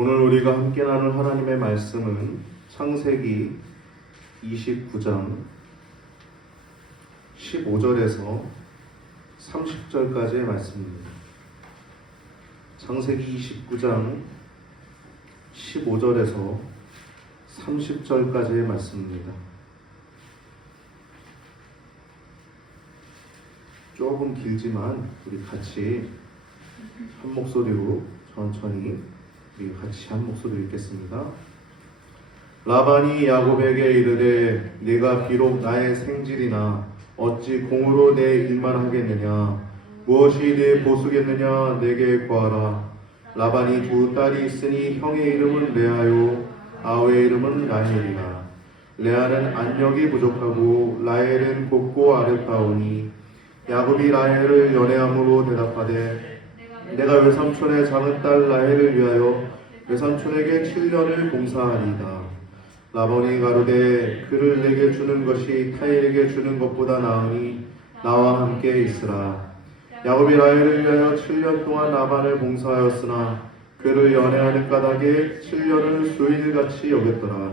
오늘 우리가 함께 나눌 하나님의 말씀은 창세기 29장 15절에서 30절까지의 말씀입니다. 창세기 29장 15절에서 30절까지의 말씀입니다. 조금 길지만 우리 같이 한 목소리로 천천히 우리 같이 한 목소리로 읽겠습니다. 라반이 야곱에게 이르되 네가 비록 나의 생질이나 어찌 공으로 내 일만 하겠느냐 무엇이 네 보수겠느냐 내게 구하라. 라반이 두 딸이 있으니 형의 이름은 레아요 아우의 이름은 라헬이라. 레아는 안력이 부족하고 라헬은 곱고 아름다우니 야곱이 라헬을 연애함으로 대답하되 내가 외삼촌의 작은 딸 라헬을 위하여 외삼촌에게 7년을 봉사하리이다. 라반이 가로되 그를 내게 주는 것이 타인에게 주는 것보다 나으니 나와 함께 있으라. 야곱이 라헬을 위하여 7년 동안 라반을 봉사하였으나 그를 연애하는 까닭에 7년을 수일같이 여겼더라.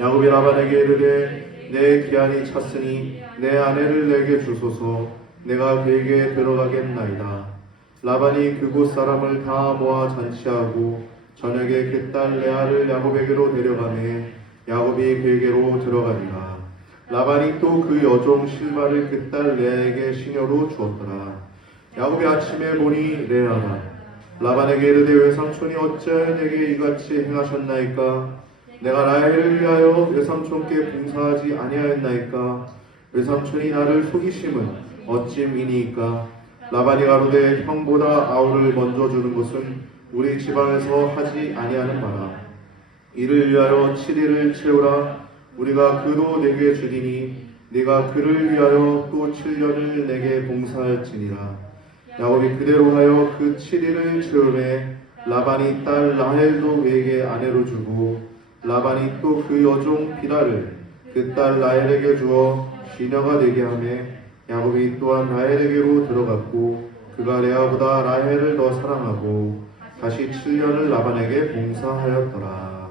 야곱이 라반에게 이르되 내 기한이 찼으니 내 아내를 내게 주소서. 내가 그에게 들어가겠나이다. 라반이 그곳 사람을 다 모아 잔치하고 저녁에 그 딸 레아를 야곱에게로 데려가매 야곱이 그에게로 들어가니라. 라반이 또 그 여종 실바를 그 딸 레아에게 시녀로 주었더라. 야곱이 아침에 보니 레아라. 라반에게 이르되 외삼촌이 어찌하여 내게 이같이 행하셨나이까? 내가 라헬을 위하여 외삼촌께 봉사하지 아니하였나이까? 외삼촌이 나를 속이심은 어찌미니이까? 라반이 가로되 형보다 아우를 먼저 주는 것은 우리 집안에서 하지 아니하는 바라. 이를 위하여 7일을 채우라. 우리가 그도 내게 주리니 네가 그를 위하여 또 7년을 내게 봉사할지니라. 야곱이 그대로 하여 그 7일을 채우매 라반이 딸 라헬도 그에게 아내로 주고 라반이 또 그 여종 비라를 그 딸 라헬에게 주어 시녀가 되게 하매 야곱이 또한 라헬에게로 들어갔고 그가 레아보다 라헬을 더 사랑하고 다시 7년을 라반에게 봉사하였더라.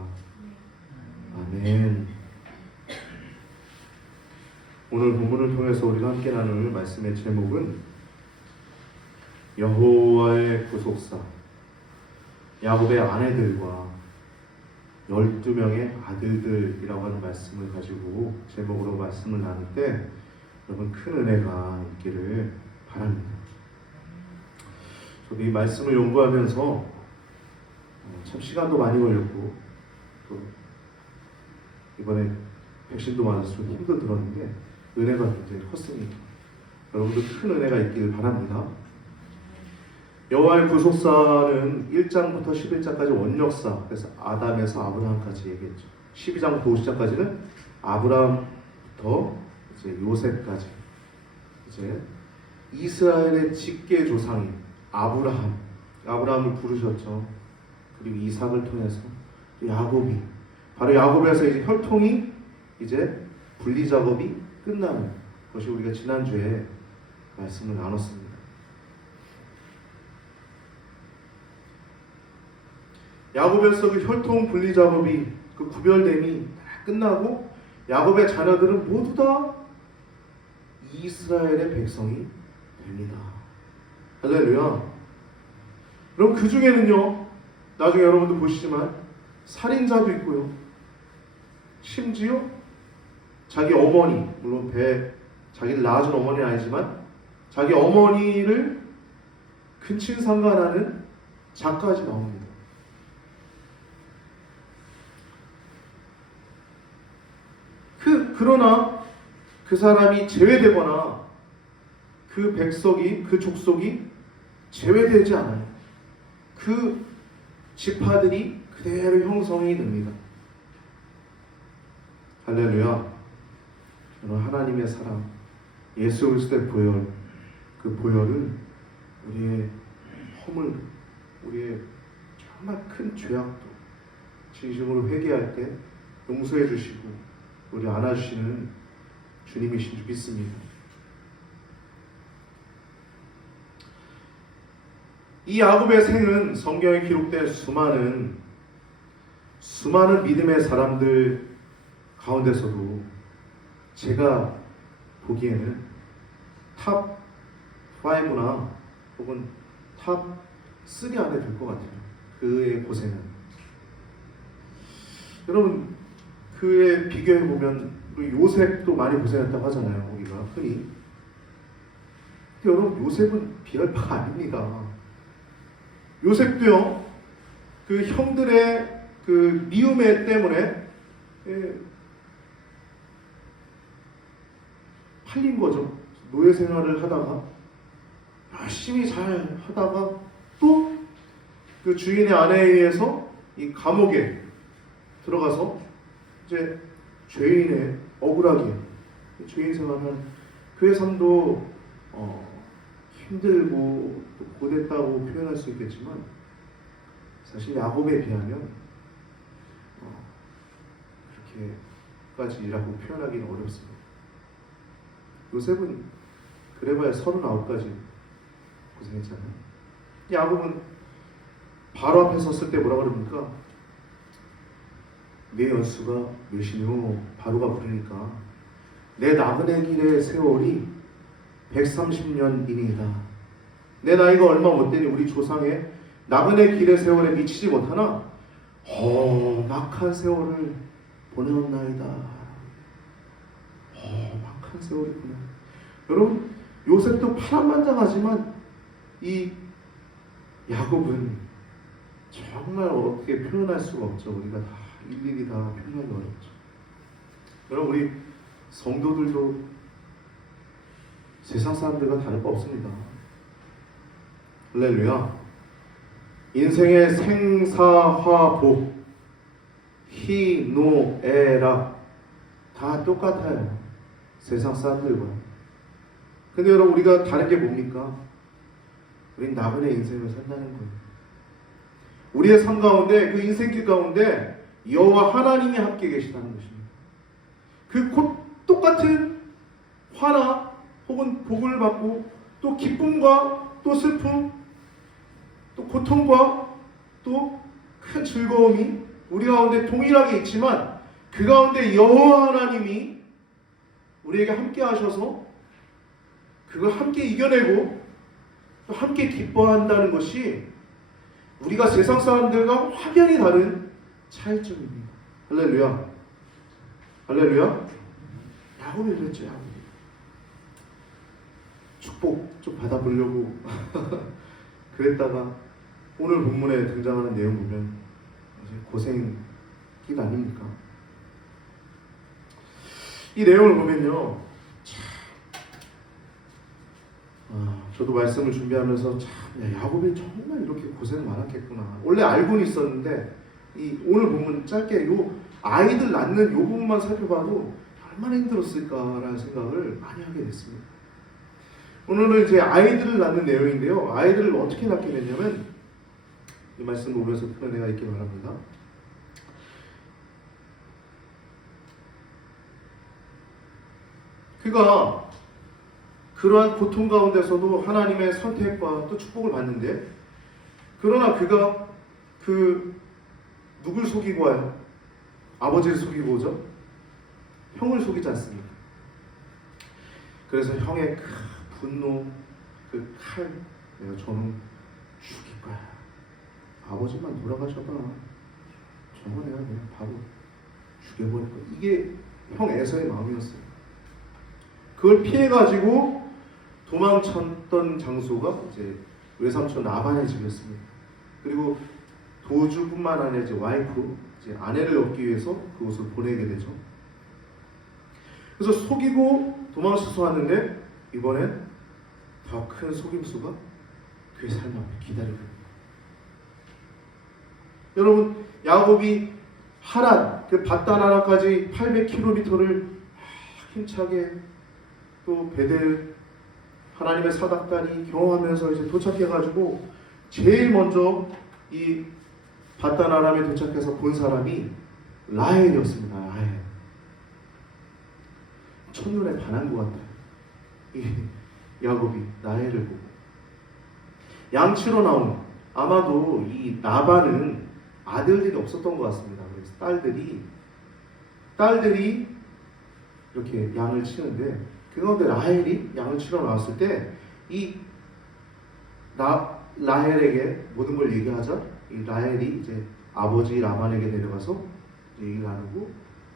아멘. 오늘 본문을 통해서 우리가 함께 나눌 말씀의 제목은 여호와의 구속사, 야곱의 아내들과 12명의 아들들이라고 하는 말씀을 가지고 제목으로 말씀을 나눌 때 여러분 큰 은혜가 있기를 바랍니다. 저도 이 말씀을 연구하면서 참 시간도 많이 걸렸고 또 이번에 백신도 맞아서 좀 힘도 들었는데 은혜가 굉장히 컸습니다. 여러분도 큰 은혜가 있기를 바랍니다. 여호와의 구속사는 1장부터 11장까지 원역사, 그래서 아담에서 아브라함까지 얘기했죠. 12장부터 50장까지는 아브라함부터 이제 요셉까지 이제 이스라엘의 직계 조상인 아브라함을 부르셨죠. 그리고 이삭을 통해서 야곱이, 바로 야곱에서 이제 혈통이 이제 분리 작업이 끝나는 것이 우리가 지난주에 말씀을 나눴습니다. 야곱에서 그 혈통 분리 작업이 그 구별됨이 다 끝나고 야곱의 자녀들은 모두 다 이스라엘의 백성이 됩니다. 할렐루야. 그럼 그 중에는요, 나중에 여러분도 보시지만 살인자도 있고요. 심지어 자기 어머니, 물론 자기를 낳아준 어머니는 아니지만 자기 어머니를 근친상간하는 자까지 나옵니다. 그러나 그 사람이 제외되거나 그 백성이, 그 족속이 제외되지 않아요. 그 지파들이 그대로 형성이 됩니다. 할렐루야. 저는 하나님의 사랑, 예수 그리스도의 보혈, 그 보혈은 우리의 허물, 우리의 정말 큰 죄악도 진심으로 회개할 때 용서해 주시고 우리 안아주시는 주님이신 줄 믿습니다. 이 야곱의 생은 성경에 기록된 수많은 믿음의 사람들 가운데서도 제가 보기에는 탑 5나 혹은 탑 3 안에 들 것 같아요. 그의 고생은. 여러분, 그의 비교해보면 요셉도 많이 고생했다고 하잖아요. 우리가 흔히. 근데 여러분, 요셉은 비할 바가 아닙니다. 요셉도요, 그 형들의 그 미움에 때문에 팔린 거죠. 노예 생활을 하다가 열심히 잘 하다가 또 그 주인의 아내에 의해서 이 감옥에 들어가서 이제 죄인의 억울하게 죄인 생활한 그의 삶도 힘들고 또 고됐다고 표현할 수 있겠지만 사실 야곱에 비하면 그렇게까지라고 표현하기는 어렵습니다. 요셉은 그래봐야 39까지 고생했잖아요. 야곱은 바로 앞에 섰을 때 뭐라 그럽니까? 내 연수가 몇이뇨? 바로가 부르니까 내 나그네 길의 세월이 130년이니이다. 내 나이가 얼마 못 되니 우리 조상의 나그네 길의 세월에 미치지 못하나 험악한 세월을 보내었나이다. 험악한 세월이구나. 여러분, 요셉도 파란만장하지만 이 야곱은 정말 어떻게 표현할 수가 없죠. 우리가 다 일일이 다 표현하기 어렵죠. 여러분, 우리 성도들도 세상 사람들과 다를 바 없습니다. 할렐루야. 인생의 생사화복, 희노애락 다 똑같아요. 세상 사람들과. 근데 여러분, 우리가 다른 게 뭡니까? 우린 나그네 인생을 산다는 거예요. 우리의 삶 가운데, 그 인생길 가운데 여호와 하나님이 함께 계시다는 것입니다. 그 똑같은 화나 혹은 복을 받고 또 기쁨과 또 슬픔 또 고통과 또 큰 즐거움이 우리 가운데 동일하게 있지만 그 가운데 여호와 하나님이 우리에게 함께 하셔서 그걸 함께 이겨내고 또 함께 기뻐한다는 것이 우리가 세상 사람들과 확연히 다른 차이점입니다. 할렐루야. 할렐루야. 야곱이 그랬죠. 야곱이. 축복 좀 받아보려고 그랬다가 오늘 본문에 등장하는 내용 보면 고생이 아닙니까? 이 내용을 보면요, 저도 말씀을 준비하면서 참 야곱이 정말 이렇게 고생 많았겠구나. 원래 알고는 있었는데 이 오늘 본문 짧게 요 아이들 낳는 요 부분만 살펴봐도 얼마나 힘들었을까라는 생각을 많이 하게 됐습니다. 오늘은 이제 아이들을 낳는 내용인데요. 아이들을 어떻게 낳게 됐냐면 이 말씀 보면서 표현해야 있기 바랍니다. 그가 그러한 고통 가운데서도 하나님의 선택과 또 축복을 받는데, 그러나 그가 누굴 속이고 와요? 아버지를 속이고 오죠? 형을 속이지 않습니까? 그래서 형의 그 분노, 그 칼, 내가 저는 죽일 거야. 아버지만 돌아가셔봐. 저거 내가 그냥 바로 죽여버릴 거야. 이게 형 에서의 마음이었어요. 그걸 피해가지고 도망쳤던 장소가 이제 외삼촌 라반의 집이었습니다. 그리고 도주뿐만 아니라 이제 와이프, 이제 아내를 얻기 위해서 그곳을 보내게 되죠. 그래서 속이고 도망쳐서 왔는데 이번엔 더 큰 속임수가 그의 삶 앞에 기다리고 있습니다. 여러분, 야곱이 하란, 그 바단 하란까지 800km를 힘차게 또 베델 하나님의 사닥다리 경험하면서 이제 도착해가지고 제일 먼저 이 바단 아람에 도착해서 본 사람이 라헬이었습니다. 라헬. 첫눈에 반한 것 같아요. 이 야곱이 라헬을 보고 양치로 나온 아마도 이 라반은 아들들이 없었던 것 같습니다. 그래서 딸들이 이렇게 양을 치는데 그 가운데 라헬이 양을 치러 나왔을 때 이 라헬에게 모든 걸 얘기하자 이 라헬이 이제 아버지 라반에게 내려가서 얘기를 나누고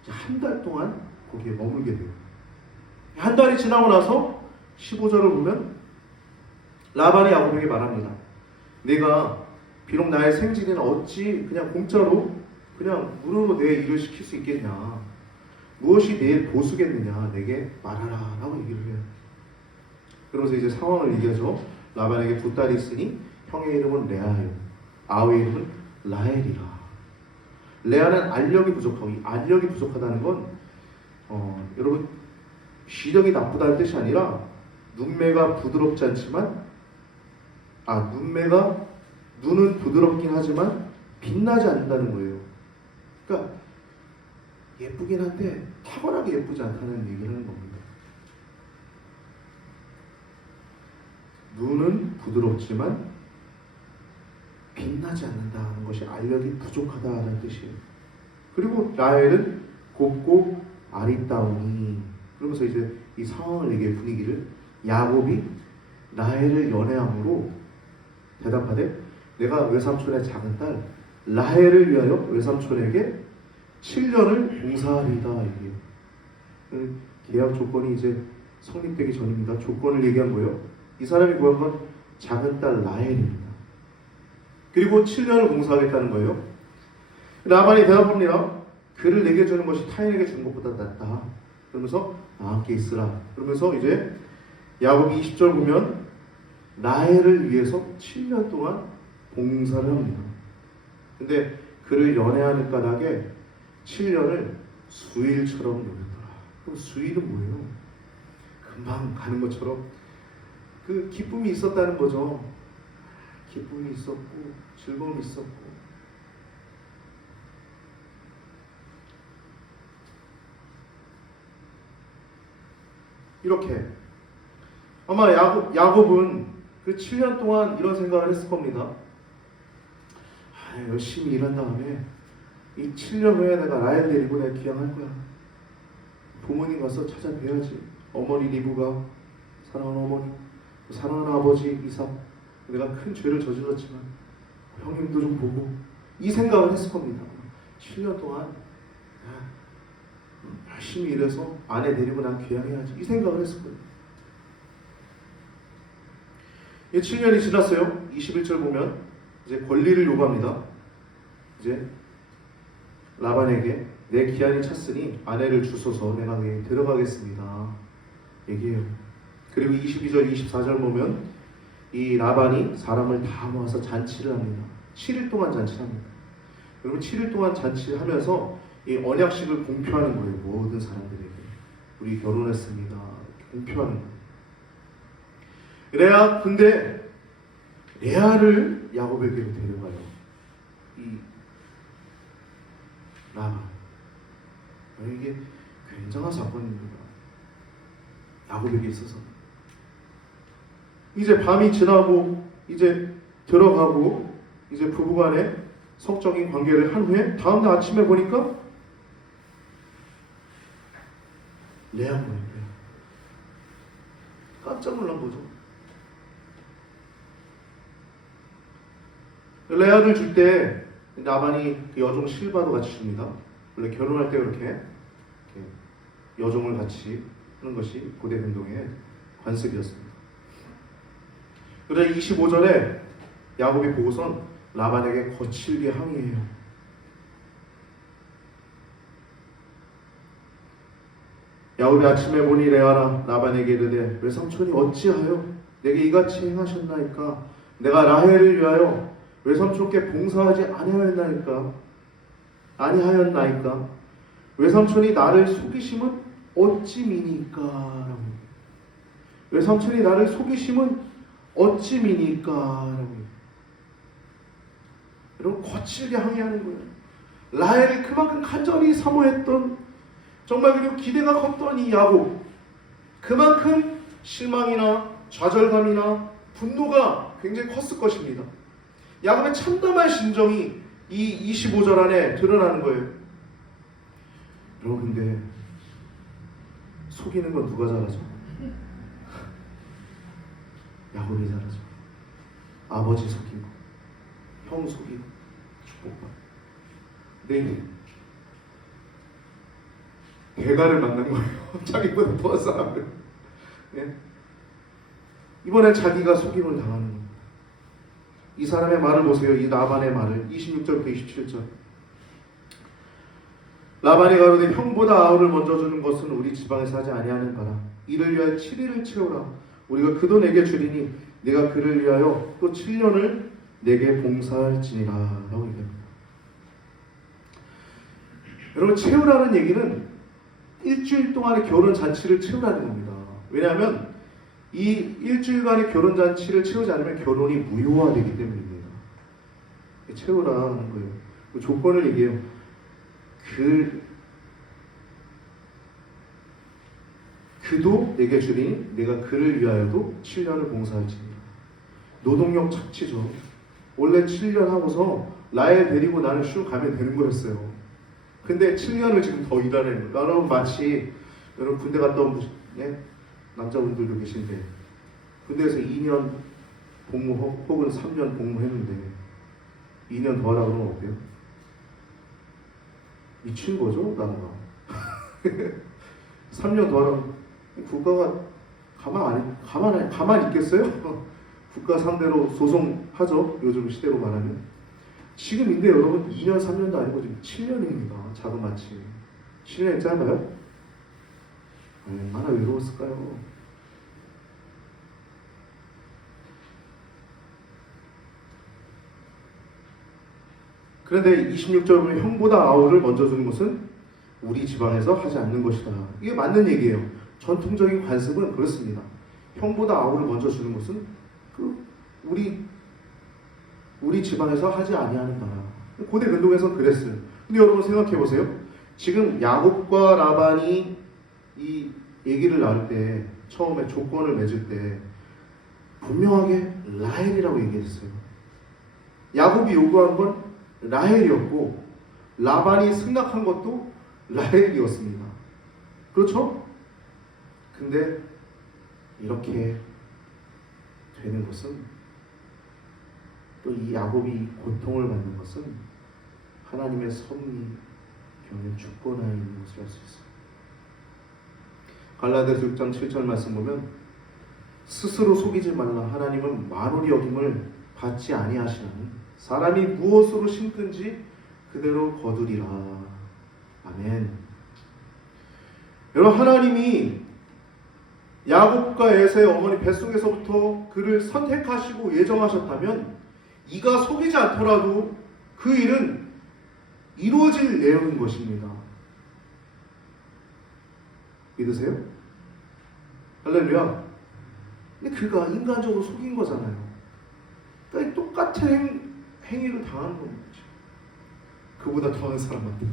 한 달 동안 거기에 머물게 돼요. 한 달이 지나고 나서 15절을 보면 라반이 야곱에게 말합니다. 내가 비록 나의 생질이는 어찌 그냥 공짜로 그냥 무료로 내 일을 시킬 수 있겠냐. 무엇이 내 보수겠느냐. 내게 말하라 라고 얘기를 해요. 그러면서 이제 상황을 얘기하죠. 라반에게 두 딸이 있으니 형의 이름은 레아요. 아우의 이름은 라헬이라. 레아는 알력이 부족하고 이 알력이 부족하다는 건 여러분 시력이 나쁘다는 뜻이 아니라 눈매가 부드럽지 않지만 눈은 부드럽긴 하지만 빛나지 않는다는 거예요. 그러니까 예쁘긴 한데 탁월하게 예쁘지 않다는 얘기를 하는 겁니다. 눈은 부드럽지만 빛나지 않는다는 것이 알력이 부족하다는 뜻이에요. 그리고 라헬은 곱고 아리따우니 그러면서 이제 이 상황을 얘기해 분위기를 야곱이 라헬을 연애함으로 대답하되 내가 외삼촌의 작은 딸 라헬을 위하여 외삼촌에게 7년을 봉사하리이다. 이게 계약 조건이 이제 성립되기 전입니다. 조건을 얘기한 거예요. 이 사람이 구한 건 작은 딸 라헬입니다. 그리고 7년을 봉사하겠다는 거예요. 라반이 대답합니다. 그를 내게 주는 것이 타인에게 주는 것보다 낫다. 그러면서 함께 있으라. 그러면서 이제 야곱이 20절 보면 라헬을 위해서 7년 동안 봉사를 합니다. 근데 그를 연애하는 까닭에 7년을 수일처럼 노렸더라. 그럼 수일은 뭐예요? 금방 가는 것처럼 그 기쁨이 있었다는 거죠. 기쁨이 있었고 즐거움이 있었고 이렇게 아마 야곱은 그 7년 동안 이런 생각을 했을 겁니다. 열심히 일한 다음에 이 7년 후에 내가 라헬 데리고 내가 귀향할 거야. 부모님 가서 찾아뵈야지. 어머니 리브가 사랑하는 어머니, 사랑하는 아버지 이삭, 내가 큰 죄를 저질렀지만 형님도 좀 보고 이 생각을 했을 겁니다. 7년 동안 열심히 일해서 아내 데리고 난 귀향해야지 이 생각을 했을 거예요. 7년이 지났어요. 21절 보면 이제 권리를 요구합니다. 이제 라반에게 내 기한이 찼으니 아내를 주소서 내가 내게 들어가겠습니다. 얘기해요. 그리고 22절 24절 보면 이 라반이 사람을 다 모아서 잔치를 합니다. 7일 동안 잔치를 합니다. 여러분 7일 동안 잔치를 하면서 이 언약식을 공표하는 거예요. 모든 사람들에게 우리 결혼했습니다. 공표하는 거예요. 근데 레아를 야곱에게로 데려가요. 이 라반. 이게 굉장한 사건입니다. 야곱에게 있어서. 이제 밤이 지나고 이제 들어가고 이제 부부간에 성적인 관계를 한 후에 다음날 아침에 보니까 레아가 있네요. 깜짝 놀란 거죠. 레아를 줄 때 라반이 그 여종 실바도 같이 줍니다. 원래 결혼할 때 이렇게 여종을 같이 하는 것이 고대 근동의 관습이었습니다. 그래서 25절에 야곱이 보고선 라반에게 거칠게 항의해요. 야곱이 아침에 보니 레아라 라반에게 이르되 외삼촌이 어찌하여 내게 이같이 행하셨나이까? 내가 라헬을 위하여 외삼촌께 봉사하지 아니하였나이까? 외삼촌이 나를 속이심은 어찌 미니까? 외삼촌이 나를 속이심은 어찌 미니까? 여러분 거칠게 항의하는 거예요. 라헬을 그만큼 간절히 사모했던 정말 그리고 기대가 컸던 이 야곱, 그만큼 실망이나 좌절감이나 분노가 굉장히 컸을 것입니다. 야곱의 참담한 심정이 이 25절 안에 드러나는 거예요. 여러분, 근데 속이는 건 누가 잘하죠? 야곱이 잘하죠. 아버지 속이고, 형 속이고, 축복받고. 근데 대가를 만난 거예요. 자기보다 더 사람을. 예? 이번엔 자기가 속임을 당하는 겁니다. 이 사람의 말을 보세요. 이 라반의 말을 26절부터 27절. 라반이 가로되 형보다 아우를 먼저 주는 것은 우리 지방에서 하지 아니하는가라. 이를 위하여 7일을 채우라. 우리가 그도 내게 주리니 내가 그를 위하여 또 7년을 내게 봉사할지니라 라고 얘기합니다. 여러분, 채우라는 얘기는 일주일 동안의 결혼 잔치를 채우라는 겁니다. 왜냐하면 이 일주일간의 결혼 잔치를 채우지 않으면 결혼이 무효화되기 때문입니다. 채우라는 거예요. 그 조건을 얘기해요. 그도 내게 주리니 내가 그를 위하여도 7년을 봉사할지니라. 노동력 착취죠. 원래 7년 하고서 라헬 데리고 나는 쭉 가면 되는 거였어요. 근데 7년을 지금 더 일하는 거예요. 여러분, 마치 여러분 군대 갔다 온 남자분들도 계신데 군대에서 2년 복무 혹은 3년 복무했는데 2년 더 하라 그러면 어때요? 미친 거죠, 나라가. 3년 더 하라면 국가가 가만 있겠어요? 국가 상대로 소송하죠. 요즘 시대로 말하면. 지금인데 여러분 2년 3년도 아니고 지금 7년입니다. 자그마치. 7년이 짧아요? 얼마나 외로웠을까요? 그런데 26절 보면 형보다 아우를 먼저 주는 것은 우리 지방에서 하지 않는 것이다. 이게 맞는 얘기예요. 전통적인 관습은 그렇습니다. 형보다 아우를 먼저 주는 것은 우리 지방에서 하지 아니하는 거라. 고대 근동에서 그랬어요. 근데 여러분 생각해 보세요. 지금 야곱과 라반이 이 얘기를 나눌 때 처음에 조건을 맺을 때 분명하게 라헬이라고 얘기했어요. 야곱이 요구한 건 라헬이었고 라반이 승낙한 것도 라헬이었습니다. 그렇죠? 근데 이렇게 되는 것은 또 이 야곱이 고통을 받는 것은 하나님의 섭리, 경륜, 주권 하에 있는 것을 알 수 있어요. 갈라디아서 6장 7절 말씀 보면 스스로 속이지 말라. 하나님은 만홀이 여김을 받지 아니하시나니 사람이 무엇으로 심든지 그대로 거두리라. 아멘. 여러분, 하나님이 야곱과 에사의 어머니 뱃속에서부터 그를 선택하시고 예정하셨다면 이가 속이지 않더라도 그 일은 이루어질 내용인 것입니다. 믿으세요? 할렐루야. 근데 그가 인간적으로 속인 거잖아요. 그러니까 똑같은 행위를 당하는 겁니다. 그보다 더한 사람한테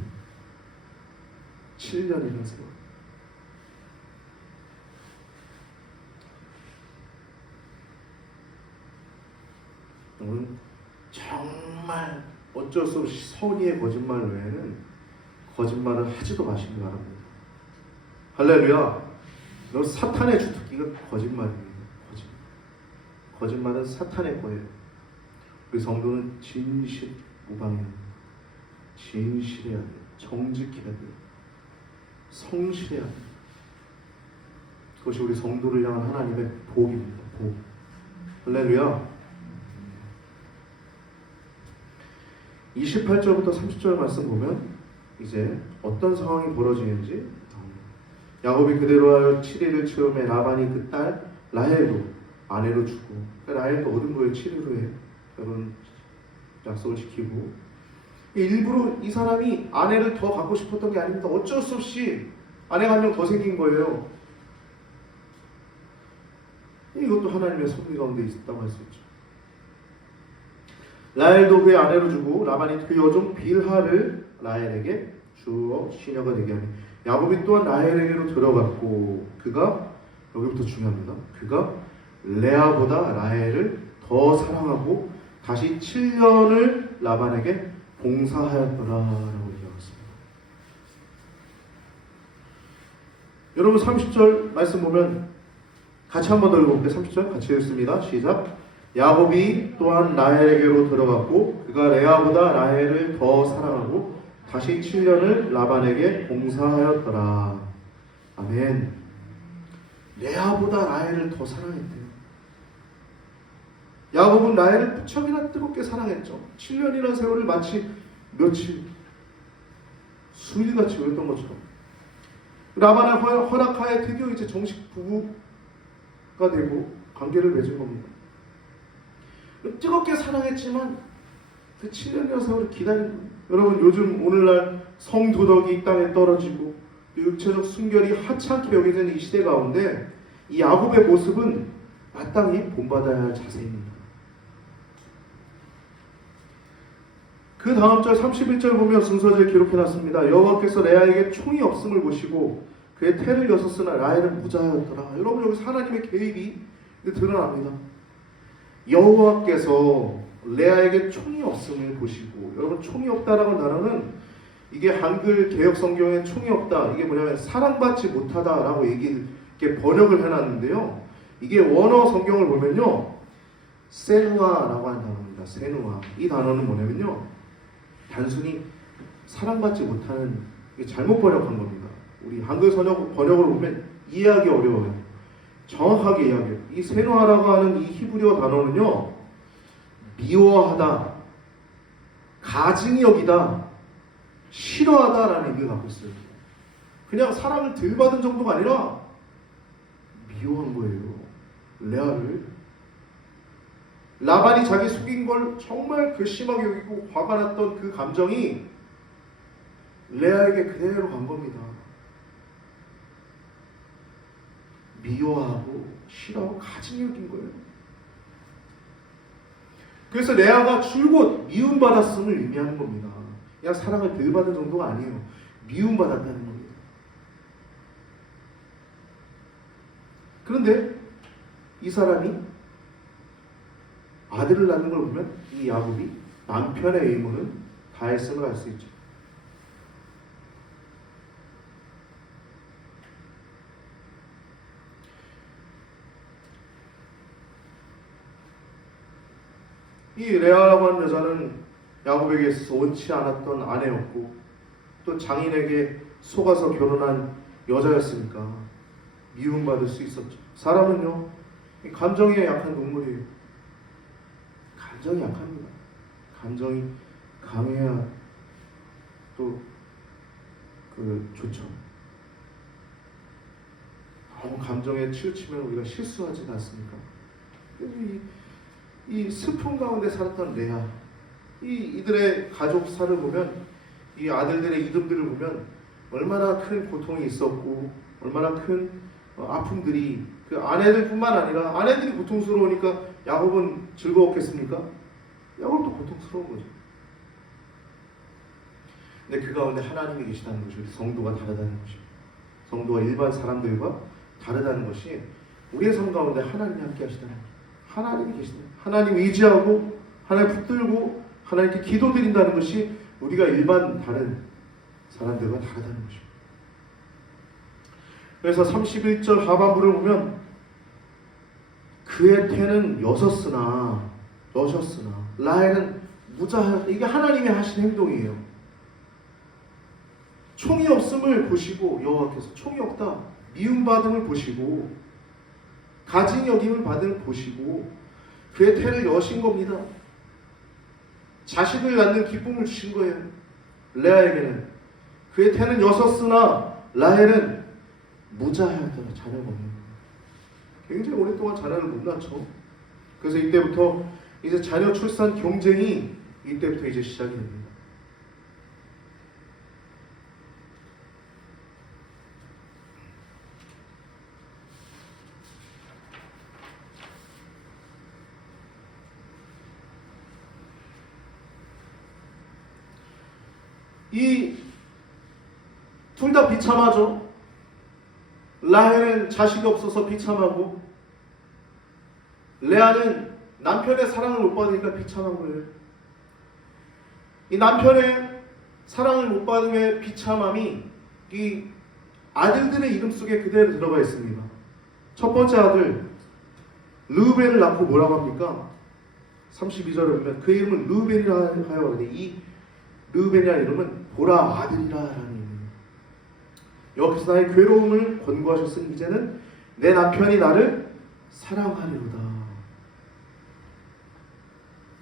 7년이라는 세월. 여러분, 정말 어쩔 수 없이 선의의 거짓말 외에는 거짓말을 하지도 마시기 바랍니다. 할렐루야. 여러분, 사탄의 주특기가 거짓말입니다. 거짓말은 사탄의 거예요. 우리 성도는 진실 무방해야 돼요. 진실해야 돼요. 정직해야 돼요. 성실해야 돼요. 그것이 우리 성도를 향한 하나님의 복입니다. 복. 할렐루야. 28절부터 30절 말씀 보면 이제 어떤 상황이 벌어지는지, 야곱이 그대로 하여 7일을 채우매 라반이 그 딸 라헬도 아내로 주고, 라헬도 얻은 거예요. 7일 후에 결혼 약속을 지키고. 일부러 이 사람이 아내를 더 갖고 싶었던 게 아닙니다. 어쩔 수 없이 아내가 한 명 더 생긴 거예요. 이것도 하나님의 섭리 가운데 있었다고 할 수 있죠. 라헬도 그의 아내로 주고 라반이 그 여종 빌하를 라헬에게 주어 시녀가 되게 하니 야곱이 또한 라헬에게로 들어갔고 그가, 여기부터 중요합니다, 그가 레아보다 라헬을 더 사랑하고 다시 7년을 라반에게 봉사하였더라라고 얘기하고 있습니다. 여러분 30절 말씀 보면 같이 한 번 더 읽어볼게요. 30절 같이 읽습니다. 시작. 야곱이 또한 라헬에게로 들어갔고 그가 레아보다 라헬을 더 사랑하고 다시 7년을 라반에게 봉사하였더라. 아멘. 레아보다 라헬을 더 사랑했대요. 야곱은 라헬을 무척이나 뜨겁게 사랑했죠. 7년이라는 세월을 마치 며칠, 수일같이 오랬던 것처럼. 라반의 허락하에 드디어 이제 정식 부부가 되고 관계를 맺은 겁니다. 뜨겁게 사랑했지만 그 7년이라는 세월을 기다린 거예요. 여러분 요즘 오늘날 성도덕이 이 땅에 떨어지고 육체적 순결이 하찮게 여겨지는 이 시대 가운데 이 야곱의 모습은 마땅히 본받아야 할 자세입니다. 그 다음 절 31절 보면 순서대로 기록해놨습니다. 여호와께서 레아에게 총이 없음을 보시고 그의 태를 여섰으나 라헬은 무자하였더라. 여러분 여기서 하나님의 개입이 드러납니다. 여호와께서 레아에게 총이 없음을 보시고, 여러분 총이 없다라는 단어는 이게 한글 개역 성경에 총이 없다, 이게 뭐냐면 사랑받지 못하다라고 이렇게 번역을 해놨는데요. 이게 원어 성경을 보면요, 세누아라고 하는 단어입니다. 세누아. 이 단어는 뭐냐면요, 단순히 사랑받지 못하는, 잘못 번역한 겁니다. 우리 한글 번역으로 보면 이해하기 어려워요. 정확하게 이해하게요. 이 세누아라고 하는 이 히브리어 단어는요, 미워하다, 가증히 여기다, 싫어하다라는 의미가 갖고 있어요. 그냥 사랑을 덜 받은 정도가 아니라 미워한 거예요. 레아를. 라반이 자기 속인 걸 정말 괘씸하게 여기고 화가 났던 그 감정이 레아에게 그대로 간 겁니다. 미워하고 싫어하고 가증히 여긴 거예요. 그래서 레아가 줄곧 미움받았음을 의미하는 겁니다. 그냥 사랑을 덜 받은 정도가 아니에요. 미움받았다는 겁니다. 그런데 이 사람이 아들을 낳는 걸 보면 이 야곱이 남편의 의무는 다했음을 알 수 있죠. 이 레아라고 하는 여자는 야곱에게 있어서 원치 않았던 아내였고 또 장인에게 속아서 결혼한 여자였으니까 미움받을 수 있었죠. 사람은요, 감정이 약한 동물이에요. 감정이 약합니다. 감정이 강해야 또 좋죠. 너무 감정에 치우치면 우리가 실수하지 않습니까? 이 슬픔 가운데 살았던 레아, 이들의 가족사를 보면, 이 아들들의 이름들을 보면 얼마나 큰 고통이 있었고 얼마나 큰 아픔들이, 그 아내들뿐만 아니라, 아내들이 고통스러우니까 야곱은 즐거웠겠습니까? 야곱도 고통스러운 거죠. 근데 그 가운데 하나님이 계시다는 것이, 성도가 다르다는 것입니다. 성도가 일반 사람들과 다르다는 것이 우리의 삶 가운데 하나님이 함께 하시다는 거죠. 하나님이 계시다. 하나님 의지하고 하나님 붙들고 하나님께 기도드린다는 것이 우리가 일반 다른 사람들과 다르다는 것입니다. 그래서 31절 하반부를 보면 그의 태는 여셨으나 라헬은 무자하였다. 이게 하나님이 하신 행동이에요. 총이 없음을 보시고, 여호와께서 총이 없다, 미움받음을 보시고 가증 여김을 받음을 보시고 그의 태를 여신 겁니다. 자식을 낳는 기쁨을 주신 거예요. 레아에게는 그의 태는 여섰으나 라헬은 무자하였더라. 자녀가 없는 거예요. 굉장히 오랫동안 자녀를 못 낳죠. 그래서 이때부터 이제 자녀 출산 경쟁이 이때부터 이제 시작이 됩니다. 이 둘 다 비참하죠. 라헬은 자식이 없어서 비참하고, 레아는 남편의 사랑을 못 받으니까 비참한 거예요. 이 남편의 사랑을 못 받음의 비참함이 이 아들들의 이름 속에 그대로 들어가 있습니다. 첫 번째 아들 르우벤을 낳고 뭐라고 합니까? 32절에 보면 그 이름은 르우벤이라 하여, 이 르우벤이라는 이름은 보라 아들이라 하는 이름이에요. 여기서 나의 괴로움을 권고하셨으니 이제는 내 남편이 나를 사랑하리로다.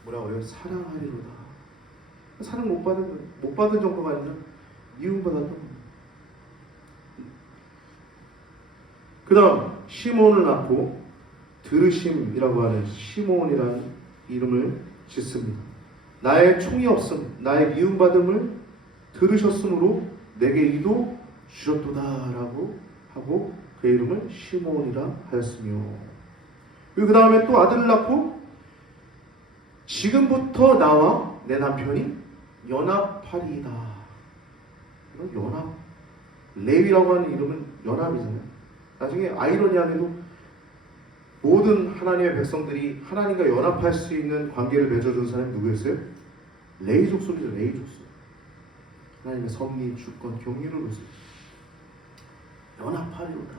뭐라고 해요? 사랑하리로다. 사랑 못 받은 정도가 아니라 미움받았던 겁니다. 그 다음 시몬을 낳고 드르심이라고 하는 시몬이라는 이름을 짓습니다. 나의 총이 없음, 나의 미움받음을 들으셨으므로 내게 이도 주셨도다라고 하고 그 이름을 시몬이라 하였으며, 그 다음에 또 아들을 낳고 지금부터 나와 내 남편이 연합하리이다. 연합, 레위라고 하는 이름은 연합이잖아요. 나중에 아이러니하게도 모든 하나님의 백성들이 하나님과 연합할 수 있는 관계를 맺어준 사람이 누구였어요? 레위 족속이죠. 레위 족속. 하나님의 섭리, 주권, 경륜을 보세요. 연합하리로다.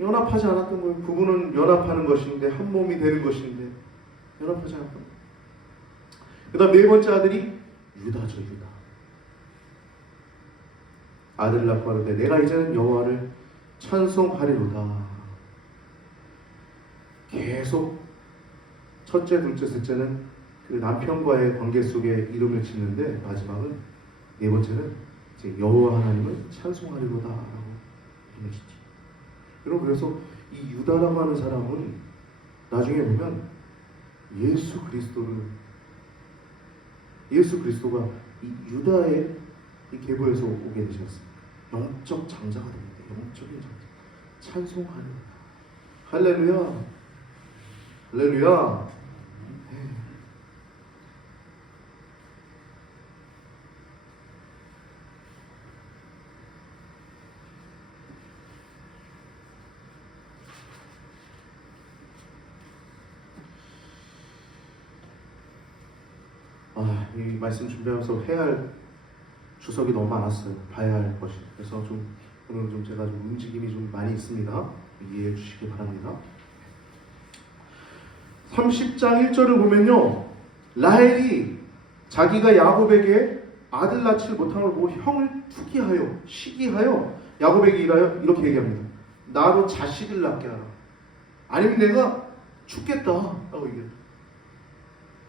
연합하지 않았던 거예요. 부부는 연합하는 것인데, 한 몸이 되는 것인데 연합하지 않았던 거예요. 그 다음 네 번째 아들이 유다죠. 유다. 아들을 낳고 하는데 내가 이제는 여호와를 찬송하리로다. 계속 첫째, 둘째, 셋째는 그 남편과의 관계 속에 이름을 짓는데, 마지막은 네 번째는 이제 여호와 하나님을 찬송하리로다라고 이름을 짓죠. 여러분, 그래서 이 유다라고 하는 사람은 나중에 보면 예수 그리스도가 이 유다의 이 계보에서 오게 되셨습니다. 영적 장자가 됩니다. 영적인 장자. 찬송하리로다. 할렐루야. 할렐루야. 이 말씀 준비하면서 해야 할 주석이 너무 많았어요. 봐야 할 것이. 그래서 오늘 제가 움직임이 좀 많이 있습니다. 이해해 주시기 바랍니다. 30장 1절을 보면요, 라헬이 자기가 야곱에게 아들 낳지를 못함을 보고 형을 투기하여 시기하여 야곱에게 이렇게 얘기합니다. 나로 자식을 낳게 하라. 아니면 내가 죽겠다 라고 얘기해요.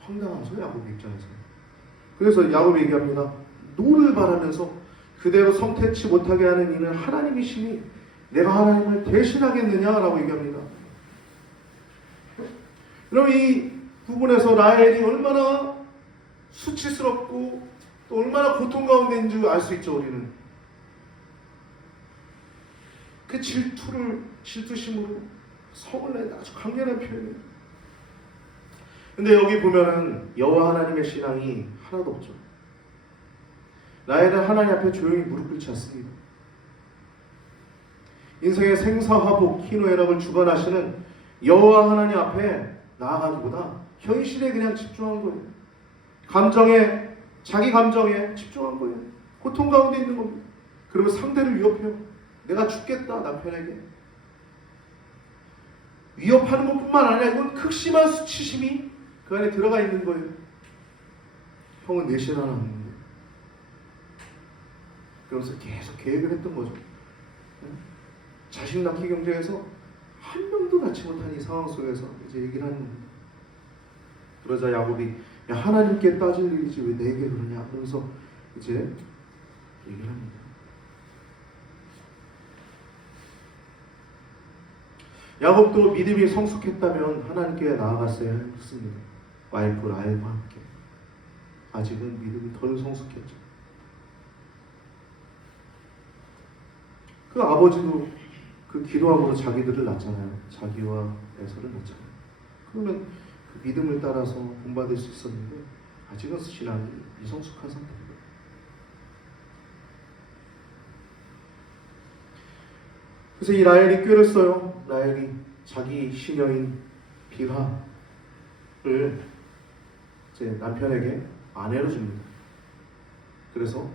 황당하죠, 야곱 입장에서. 그래서 야곱이 얘기합니다. 노를 바라면서 그대로 성태치 못하게 하는 이는 하나님이시니 내가 하나님을 대신하겠느냐라고 얘기합니다. 그럼 이 부분에서 라헬이 얼마나 수치스럽고 또 얼마나 고통 가운데 있는 줄 알 수 있죠. 우리는 그 질투심으로 성을 낸다. 아주 강렬한 표현이에요. 근데 여기 보면은 여호와 하나님의 신앙이 하나도 없죠. 라헬은 하나님 앞에 조용히 무릎 꿇지 않습니다. 인생의 생사화복, 희노애락을 주관하시는 여호와 하나님 앞에 나아가기보다 현실에 그냥 집중한 거예요. 자기 감정에 집중한 거예요. 고통 가운데 있는 겁니다. 그러면 상대를 위협해요. 내가 죽겠다, 남편에게. 위협하는 것뿐만 아니라 이건 극심한 수치심이 그 안에 들어가 있는 거예요. 형은 내신 하나 없는데. 그러면서 계속 계획을 했던 거죠. 자식 낳기 경쟁에서 한 명도 낳지 못한 이 상황 속에서 이제 얘기를 하는 겁니다. 그러자 야곱이 야, 하나님께 따질 일이지 왜 내게 그러냐 그러면서 이제 얘기를 합니다. 야곱도 믿음이 성숙했다면 하나님께 나아갔어야 했습니다. 와이프 라헬과 함께. 아직은 믿음이 덜 성숙했죠. 그 아버지도 그 기도함으로 자기들을 낳잖아요. 자기와 에서를 낳잖아요. 그러면 그 믿음을 따라서 본받을 수 있었는데 아직은 신앙이 미성숙한 상태입니다. 그래서 이 라헬이 꾀를 써요. 라헬이 자기 시녀인 빌하, 제 남편에게 아내로 줍니다. 그래서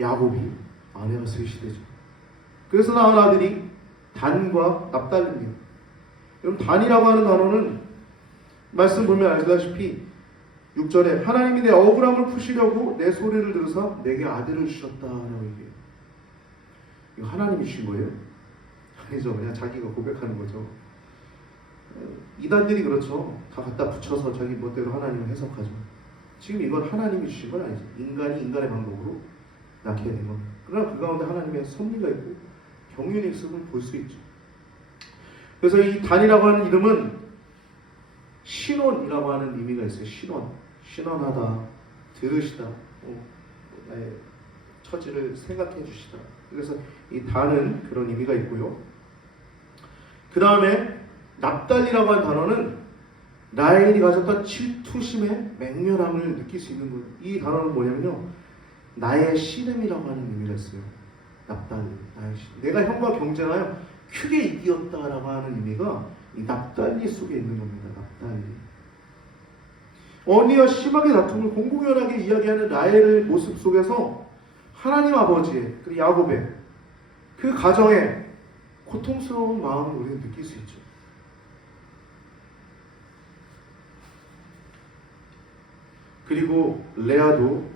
야곱이 아내가 셋이 되죠. 그래서 낳은 아들이 단과 납달리입니다. 여러분, 단이라고 하는 단어는 말씀 보면 아시다시피 6절에 하나님이 내 억울함을 푸시려고 내 소리를 들으사 내게 아들을 주셨다라고 얘기해요. 이거 하나님이 주신 거예요? 아니죠. 그냥 자기가 고백하는 거죠. 이단들이 그렇죠. 다 갖다 붙여서 자기 멋대로 하나님을 해석하죠. 지금 이건 하나님이 주신 건 아니죠. 인간이 인간의 방법으로 낳게 된 겁니다. 그러나 그 가운데 하나님의 섭리가 있고 경륜이 있음을 볼 수 있죠. 그래서 이 단이라고 하는 이름은 신원이라고 하는 의미가 있어요. 신원하다, 들으시다, 나의 처지를 생각해 주시다. 그래서 이 단은 그런 의미가 있고요. 그 다음에 납달리라고 하는 단어는 라헬이 가졌던 질투심의 맹렬함을 느낄 수 있는 거예요. 이 단어는 뭐냐면요, 나의 씨름이라고 하는 의미가 있어요. 납달리, 나의 씨름. 내가 형과 경쟁하여 크게 이기었다라고 하는 의미가 이 납달리 속에 있는 겁니다. 납달리. 언니와 심하게 다툼을 공공연하게 이야기하는 라헬의 모습 속에서 하나님 아버지의, 그리고 야곱의 그 가정의 고통스러운 마음을 우리는 느낄 수 있죠. 그리고 레아도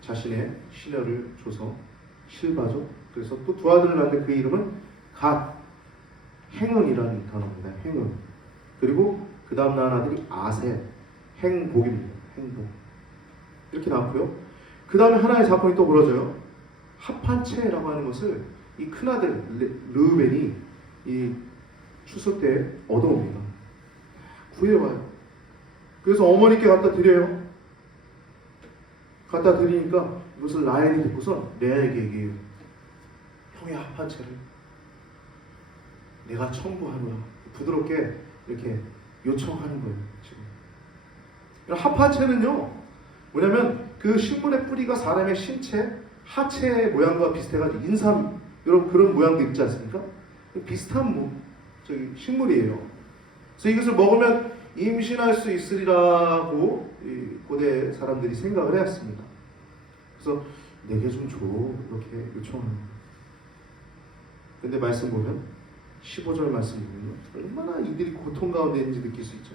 자신의 시녀를 줘서 실바죠. 그래서 또 두 아들을 낳는데 그 이름은 갓, 행운이라는 단어입니다. 행운. 그리고 그 다음 낳은 아들이 아셋, 행복입니다. 행복. 이렇게 나왔고요. 그 다음에 하나의 사건이 또 벌어져요. 합한채라고 하는 것을 이 큰아들 르우벤이 이 추수 때 얻어옵니다. 구해와요. 그래서 어머니께 갖다 드려요. 갖다 드리니까 이것을 라헬이 듣고서 레아에게 얘기해요. 형의 합한채를 내가 청구하노라. 부드럽게 이렇게 요청하는 거예요. 지금 합한채는요, 뭐냐면 그 식물의 뿌리가 사람의 신체 하체 모양과 비슷해가지고 인삼 여러분 그런 모양도 있지 않습니까? 비슷한 식물이에요. 그래서 이것을 먹으면 임신할 수 있으리라고 이 고대 사람들이 생각을 해왔습니다. 그래서 내게 좀 줘 이렇게 요청하는 거예요. 근데 말씀 보면 15절 말씀 보면 얼마나 이들이 고통 가운데 있는지 느낄 수 있죠.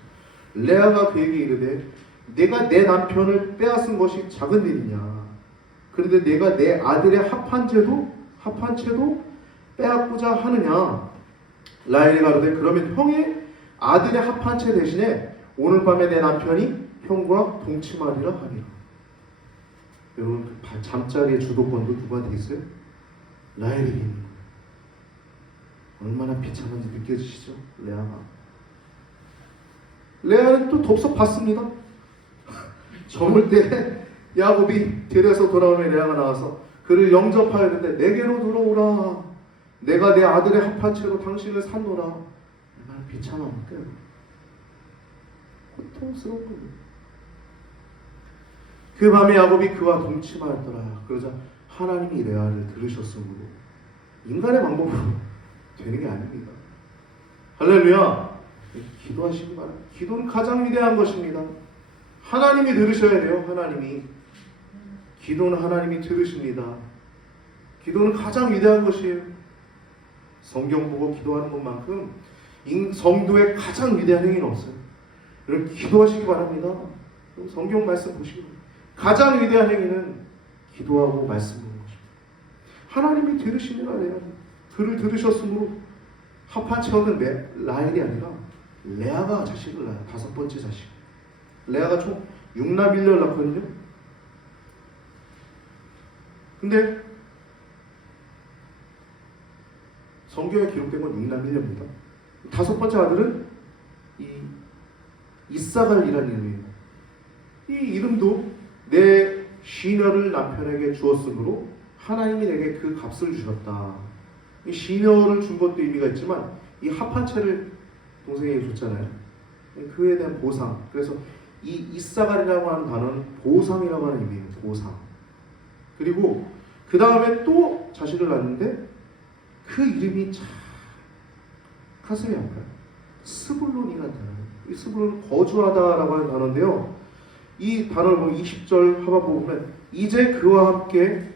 레아가 그에게 이르되 내가 내 남편을 빼앗은 것이 작은 일이냐. 그런데 내가 내 아들의 합한채도 빼앗고자 하느냐. 라헬이 가로되 그러면 형의 아들의 합한채 대신에 오늘 밤에 내 남편이 형과 동침하리라 하니라. 여러분 그 잠자리의 주도권도 누구한테 있어요? 라헬에게 있는 거예요. 얼마나 비참한지 느껴지시죠? 레아는 또 덥석 받습니다. 저물 때 야곱이 들에서 돌아오는 레아가 나와서 그를 영접하였는데 내게로 들어오라. 내가 내 아들의 합한채로 당신을 산노라. 얼마나 비참합니까? 고통스러운 거예요. 그 밤에 야곱이 그와 동침하였더라. 그러자 하나님이 레아를 들으셨으므로 인간의 방법으로 되는 게 아닙니다. 할렐루야. 기도하시기 바랍니다. 기도는 가장 위대한 것입니다. 하나님이 들으셔야 돼요. 하나님이. 기도는 하나님이 들으십니다. 기도는 가장 위대한 것이에요. 성경 보고 기도하는 것만큼 성도의 가장 위대한 행위는 없어요. 여러분 기도하시기 바랍니다. 성경 말씀 보시기 바랍니다. 가장 위대한 행위는 기도하고 말씀 보는 것입니다. 하나님이 들으시니라 레아. 그를 들으셨으므로 합한채 얻은 라헬이 아니라 레아가 자식을 낳아요. 5번째 자식. 레아가 총 6남일녀를 낳거든요. 근데 성경에 기록된 건 6남일녀입니다. 5번째 아들은 이사갈이라는 이름이에요. 이 이름도 내 시녀를 남편에게 주었으므로 하나님이 내게 그 값을 주셨다. 이 시녀를 준 것도 의미가 있지만 이 합한채를 동생에게 줬잖아요. 그에 대한 보상. 그래서 이 이사갈이라고 하는 단어는 보상이라고 하는 의미예요. 보상. 그리고 그 다음에 또 자식을 낳는데 그 이름이 참 가슴이 아파요. 스불론이라는 단어예요. 이 스불론은 거주하다라고 하는 단어인데요. 이 단어를 보면 20절 하반부 보면 이제 그와 함께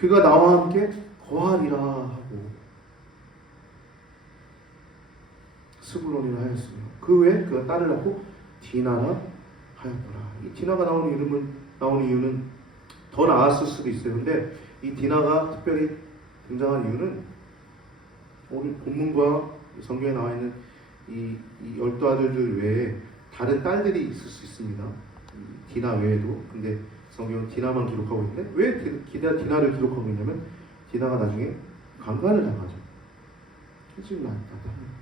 그가 나와 함께 거하리라 하고 스불론이라 하였으며 그 외에 그가 딸을 낳고 디나라 하였더라. 이 디나가 나오는 이유는 더 나았을 수도 있어요. 근데 이 디나가 특별히 등장한 이유는 우리 본문과 성경에 나와 있는 이 12아들들 외에 다른 딸들이 있을 수 있습니다. 디나 외에도. 근데 성경은 디나만 기록하고 있는데 왜 디나를 기록하고 있냐면 디나가 나중에 강간을 당하죠. 지금 나타납니다.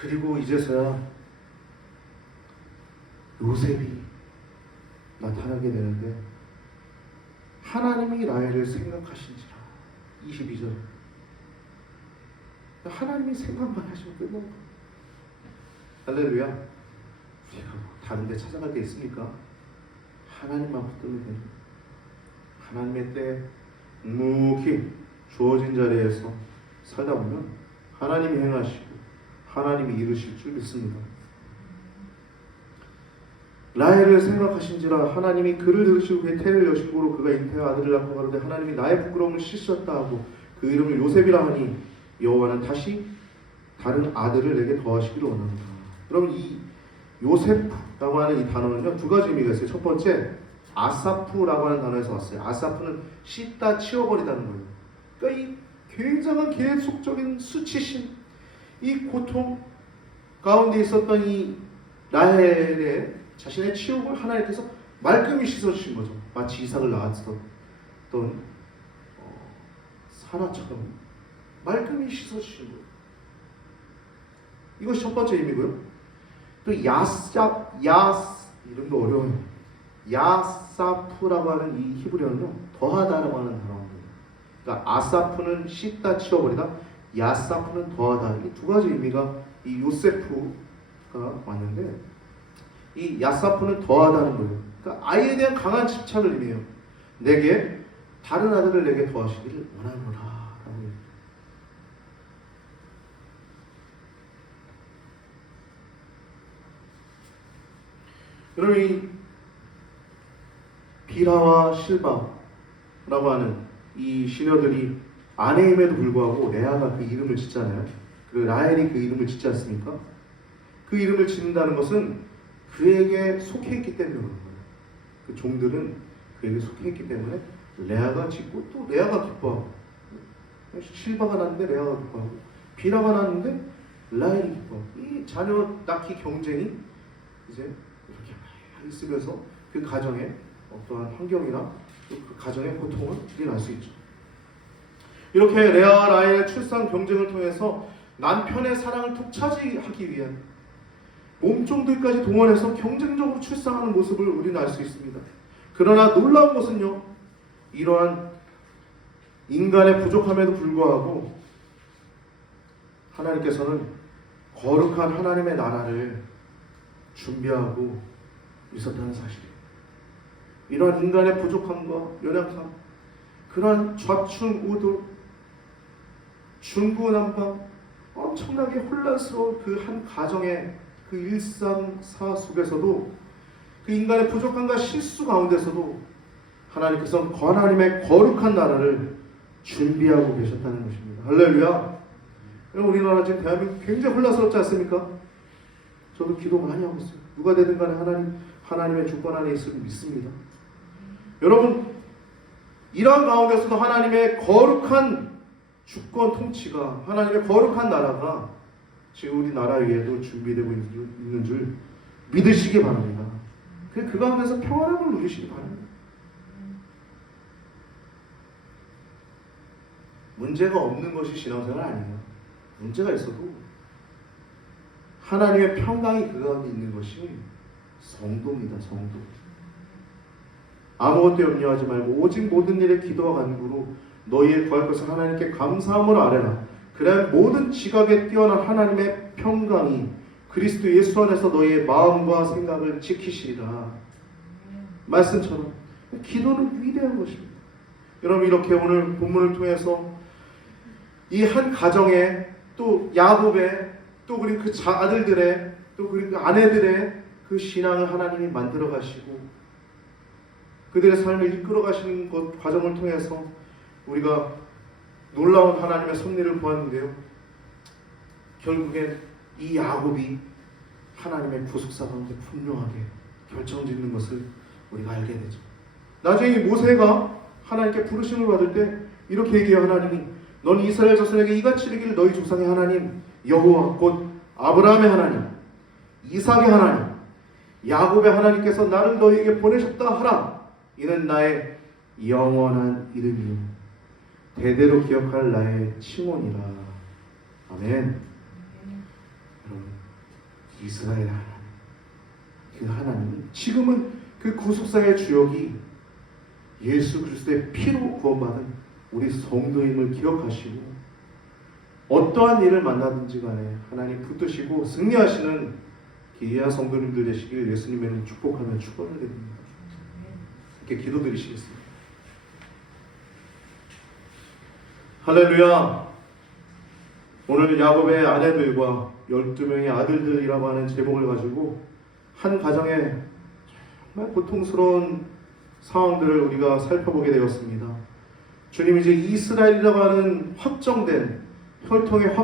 그리고 이제서야 요셉이 나타나게 되는데 하나님이 라헬을 생각하신지라. 22절 하나님이 생각만 하시면 끝난 거예요. 할렐루야. 우리가 다른 데 찾아갈 게 있습니까? 하나님만 붙들면 돼요. 하나님의 때에 묵묵히 주어진 자리에서 살다 보면 하나님이 행하시고 하나님이 이루실 줄 믿습니다. 라헬을 생각하신지라 하나님이 그를 들으시고 그의 태를 여신고로 그가 잉태와 아들을 낳고 가로되 하나님이 나의 부끄러움을 씻으셨다 하고 그 이름을 요셉이라 하니 여호와는 다시 다른 아들을 내게 더하시기를 원합니다. 여러분 이 요셉라고 하는 이 단어는요 두 가지 의미가 있어요. 첫 번째 아사프라고 하는 단어에서 왔어요. 아사프는 씻다 치워버리다는 거예요. 그러니까 이 굉장한 계속적인 수치심, 이 고통 가운데 있었던 이 라헬의 자신의 치욕을 하나님께서 말끔히 씻어주신 거죠. 마치 이삭을 낳았던 사라처럼 말끔히 씻어주신 거예요. 이것이 첫 번째 의미고요. 또 이름도 어려워요. 야사프라고 하는 이 히브리어는요 더하다라고 하는 단어입니다. 그러니까 아사프는 씻다 치워버리다, 야사프는 더하다. 이 두 가지 의미가 이 요세프가 왔는데 이 야사프는 더하다는 거예요. 그러니까 아이에 대한 강한 집착을 의미해요. 내게 다른 아들을 내게 더하시기를 원하노라. 여러분 이 비라와 실바라고 하는 이 시녀들이 아내임에도 불구하고 레아가 그 이름을 짓잖아요. 그 라헬이 그 이름을 짓지 않습니까? 그 이름을 짓는다는 것은 그에게 속해 있기 때문에 그런 거예요. 그 종들은 그에게 속해 있기 때문에 레아가 짓고 또 레아가 기뻐하고 실바가 났는데 레아가 기뻐하고 비라가 났는데 라헬이 기뻐하고 이 자녀 낳기 경쟁이 이제 이렇게 있으면서 그 가정에 어떠한 환경이나 그 가정의 고통을 일어날 수 있죠. 이렇게 레아와 라헬의 출산 경쟁을 통해서 남편의 사랑을 독차지하기 위한 몸종들까지 동원해서 경쟁적으로 출산하는 모습을 우리는 알 수 있습니다. 그러나 놀라운 것은요, 이러한 인간의 부족함에도 불구하고 하나님께서는 거룩한 하나님의 나라를 준비하고 있었다는 사실이에요. 이러한 인간의 부족함과 연약함, 그러한 좌충우돌, 중구난방, 엄청나게 혼란스러운 그 한 가정의 그 일상사 속에서도 그 인간의 부족함과 실수 가운데서도 하나님께서는 하나님의 거룩한 나라를 준비하고 계셨다는 것입니다. 할렐루야. 우리나라 지금 대한민국 굉장히 혼란스럽지 않습니까? 저도 기도 많이 하고 있어요. 누가 되든 간에 하나님의 주권 안에 있음을 믿습니다. 여러분 이러한 가운데서도 하나님의 거룩한 주권 통치가, 하나님의 거룩한 나라가 지금 우리 나라 위에도 준비되고 있는 줄 믿으시기 바랍니다. 그 가운데서 평안함을 누리시기 바랍니다. 문제가 없는 것이 신앙생활 아니에요. 문제가 있어도 하나님의 평강이 그 가운데 있는 것이 성도입니다. 성도. 아무것도 염려하지 말고 오직 모든 일에 기도와 간구로 너희의 구할 것을 하나님께 감사함으로 아뢰라. 그래야 모든 지각에 뛰어난 하나님의 평강이 그리스도 예수 안에서 너희의 마음과 생각을 지키시리라. 말씀처럼 기도는 위대한 것입니다. 여러분, 이렇게 오늘 본문을 통해서 이 한 가정에 또 야곱의 또 그리고 그 아들들의 또 그리고 그 아내들의 그 신앙을 하나님이 만들어 가시고 그들의 삶을 이끌어 가시는 것 과정을 통해서 우리가 놀라운 하나님의 섭리를 보았는데요. 결국엔 이 야곱이 하나님의 구속사 가운데 분명하게 결정짓는 것을 우리가 알게 되죠. 나중에 모세가 하나님께 부르심을 받을 때 이렇게 얘기해요. 하나님이 넌 이스라엘 자손에게 이같이 이르기를 너희 조상의 하나님 여호와 곧 아브라함의 하나님 이삭의 하나님 야곱의 하나님께서 나를 너희에게 보내셨다 하라. 이는 나의 영원한 이름이요 대대로 기억할 나의 칭언이라. 아멘. 여러분, 이스라엘 하나님, 그 하나님, 지금은 그 구속사의 주역이 예수 그리스도의 피로 구원받은 우리 성도임을 기억하시고 어떠한 일을 만나든지 간에 하나님 붙드시고 승리하시는 귀한 성도님들 되시길 예수님의 축복하며 축원을 드립니다. 이렇게 기도드리시겠습니다. 할렐루야. 오늘 야곱의 아내들과 12명의 아들들이라고 하는 제목을 가지고 한 가정의 정말 고통스러운 상황들을 우리가 살펴보게 되었습니다. 주님, 이제 이스라엘이라고 하는 확정된 혈통의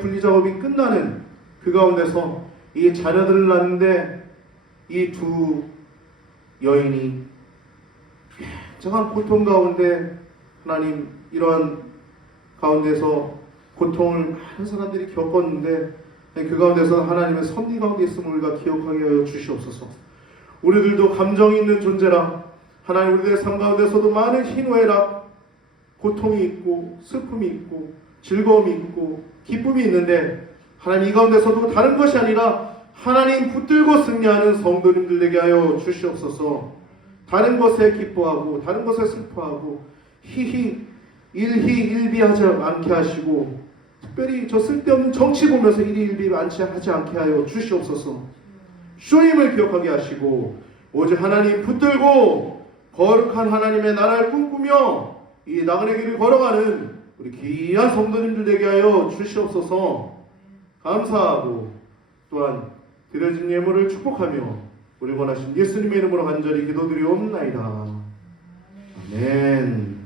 분리 작업이 끝나는 그 가운데서 이 자녀들을 낳는데 이 두 여인이 굉장한 고통 가운데 하나님 이러한 가운데서 고통을 많은 사람들이 겪었는데 그 가운데서 하나님의 섭리 가운데 있음을 우리가 기억하게 하여 주시옵소서. 우리들도 감정이 있는 존재라 하나님 우리들의 삶 가운데서도 많은 희노애락 고통이 있고 슬픔이 있고 즐거움이 있고 기쁨이 있는데 하나님 이 가운데서도 다른 것이 아니라 하나님 붙들고 승리하는 성도님들 되게 하여 주시옵소서. 다른 것에 기뻐하고 다른 것에 슬퍼하고 일희일비하지 않게 하시고 특별히 저 쓸데없는 정치 보면서 일희일비하지 않게 하여 주시옵소서. 주님을 기억하게 하시고 오직 하나님 붙들고 거룩한 하나님의 나라를 꿈꾸며 이 나그네 길을 걸어가는 우리 귀한 성도님들 되게 하여 주시옵소서. 감사하고 또한 드려진 예물을 축복하며 우리 원하신 예수님의 이름으로 간절히 기도드리옵나이다. 아멘.